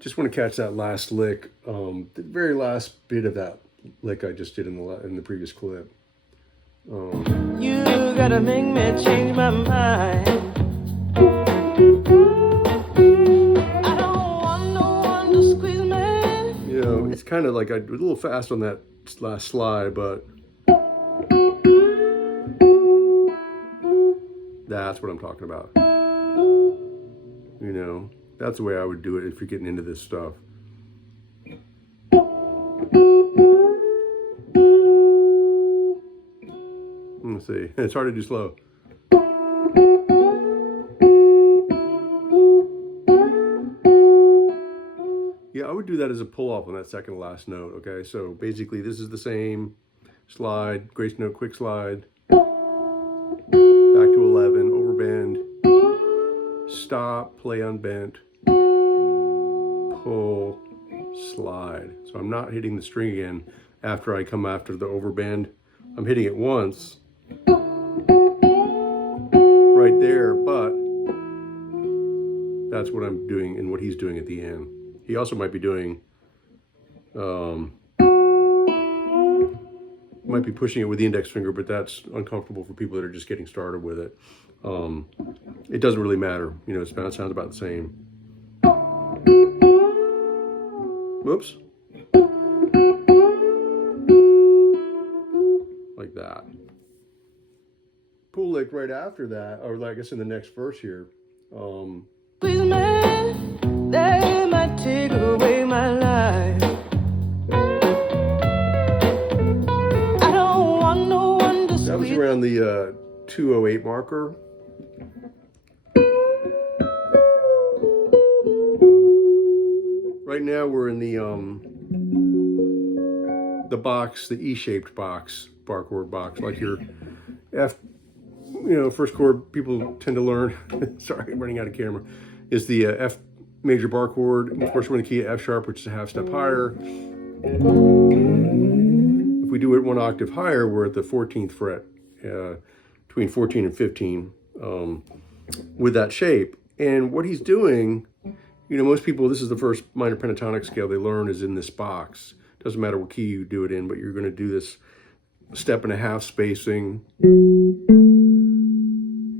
Just want to catch that last lick, the very last bit of that lick I just did in the previous clip. You gotta make me change my mind. I don't want no one to squeeze me. You know, it's kind of like I was a little fast on that last slide, but that's what I'm talking about. You know, that's the way I would do it if you're getting into this stuff. Let's see. It's hard to do slow. Yeah, I would do that as a pull-off on that second to last note, okay? So basically, this is the same slide, grace note, quick slide, back to 11, overbend, stop, play unbent, pull, slide. So I'm not hitting the string again after I come after the overbend. I'm hitting it once right there, but that's what I'm doing and what he's doing at the end. He also might be doing, might be pushing it with the index finger, but that's uncomfortable for people that are just getting started with it. It doesn't really matter. You know, it sounds about the same. Whoops. Like that. Pull lick right after that, or I guess in the next verse here. Squeeze me, they might take away my life. I don't want no one to squeeze. That was around the 208 marker. Right now we're in the box, the E-shaped box, bar chord box, like your F, you know, first chord people tend to learn. Sorry, I'm running out of camera. Is the F major bar chord. Of course, we're in the key of F sharp, which is a half step higher. If we do it one octave higher, we're at the 14th fret, between 14 and 15, with that shape. And what he's doing, you know, most people, this is the first minor pentatonic scale they learn is in this box. Doesn't matter what key you do it in, but you're going to do this step and a half spacing, you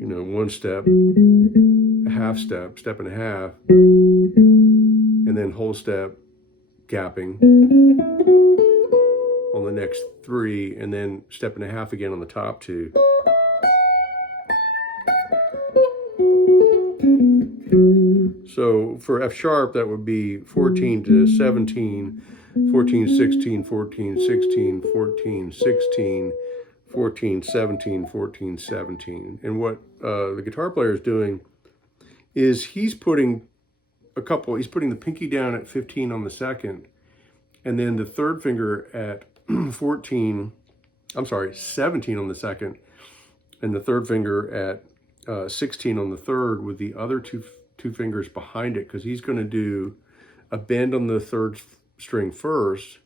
know, one step, a half step, step and a half, and then whole step gapping on the next three, and then step and a half again on the top two. So for F sharp, that would be 14 to 17, 14, 16, 14, 16, 14, 16, 14, 17, 14, 17. And what the guitar player is doing is he's putting he's putting the pinky down at 15 on the second, and then the third finger at 17 on the second, and the third finger at 16 on the third, with the other two fingers behind it, because he's going to do a bend on the third string first,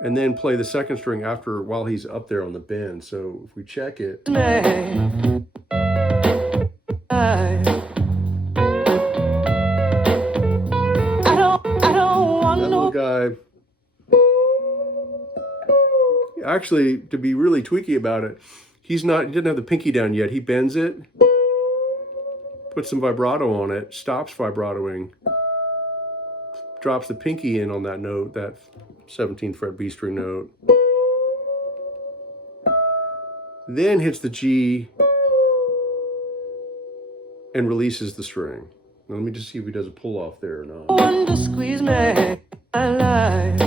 and then play the second string after while he's up there on the bend. So if we check it, that little guy, actually, to be really tweaky about it, he didn't have the pinky down yet. He bends it, puts some vibrato on it, stops vibratoing, drops the pinky in on that note, that 17th fret B string note, then hits the G and releases the string. Now let me just see if he does a pull off there or not. Want to squeeze me, my life.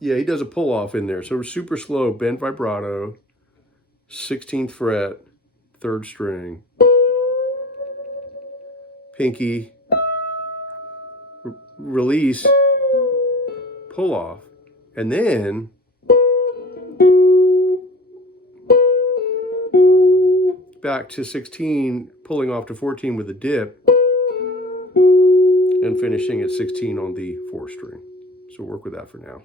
Yeah, he does a pull off in there. So super slow, bent vibrato, 16th fret, third string, pinky, release, pull off, and then back to 16, pulling off to 14 with a dip, and finishing at 16 on the 4th string. So work with that for now.